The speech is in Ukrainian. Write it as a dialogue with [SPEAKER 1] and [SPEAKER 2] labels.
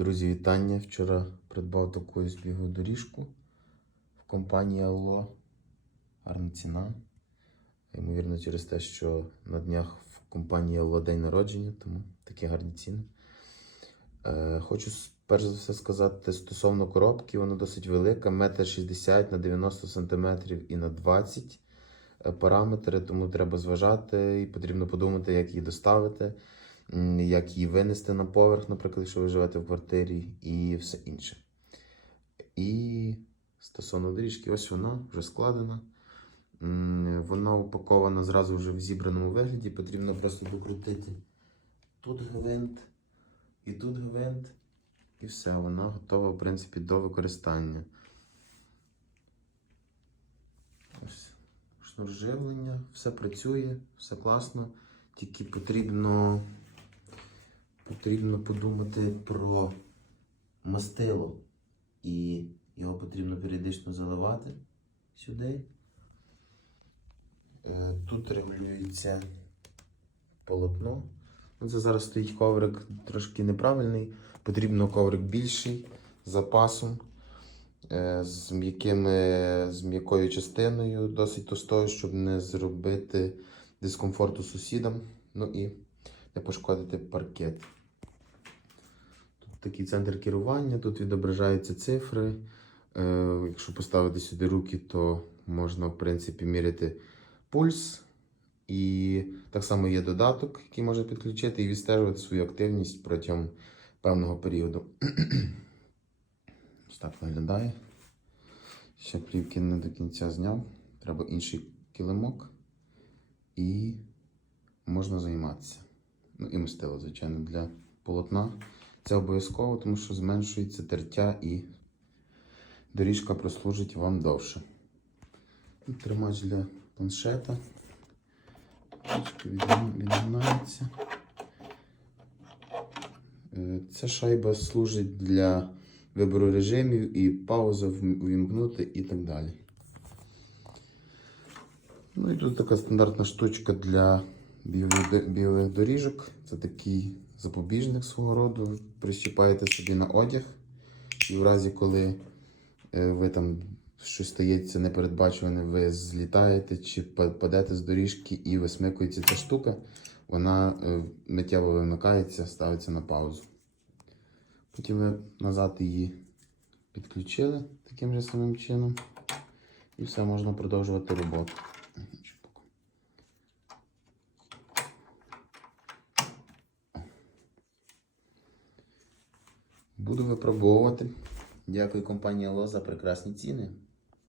[SPEAKER 1] Друзі, вітання. Вчора придбав таку бігову доріжку в компанії Алло. Гарна ціна. Ймовірно, через те, що на днях в компанії Алло день народження, тому такі гарні ціни. Е, хочу перш за все сказати стосовно коробки, вона досить велика, 1,60 м на 90 см і на 20 е, параметри, тому треба зважати і потрібно подумати, як її доставити, як її винести на поверх, наприклад, якщо ви живете в квартирі, і все інше. І стосовно доріжки, ось вона вже складена. Вона упакована зразу вже в зібраному вигляді. Потрібно просто докрутити тут гвинт і тут гвинт. І все, вона готова, в принципі, до використання. Ось шнур живлення, все працює, все класно. Тільки потрібно, потрібно подумати про мастило. І його потрібно періодично заливати сюди. Е, Тут регулюється полотно. Ну, Це зараз стоїть коврик трошки неправильний. Потрібно коврик більший з запасом, е, з, м'якими, з м'якою частиною, досить товстою, щоб не зробити дискомфорту сусідам. Ну і не пошкодити паркет. Такий центр керування, тут відображаються цифри. Е, Якщо поставити сюди руки, то можна, в принципі, міряти пульс. І так само є додаток, який може підключити і відстежувати свою активність протягом певного періоду. Ось так виглядає. Ще плівки не до кінця зняв. Треба інший килимок. І можна займатися. Ну і мастило, звичайно, для полотна. Це обов'язково, тому що зменшується тертя і доріжка прослужить вам довше. Тримач для планшета. Трішки відгин- відгинається. Е, Ця шайба служить для вибору режимів і паузу вм- увімкнути і так далі. Ну і тут така стандартна штучка для бігових доріжок. Це такий запобіжник свого роду. Прищіпаєте собі на одяг. І в разі, коли е, ви там щось стається непередбачуване, ви злітаєте чи падете з доріжки і висмикується ця штука, вона е, миттєво вимикається, ставиться на паузу. Потім ви назад її підключили таким же самим чином. І все, можна продовжувати роботу. Буду випробовувати. Дякую компанії Ло за прекрасні ціни.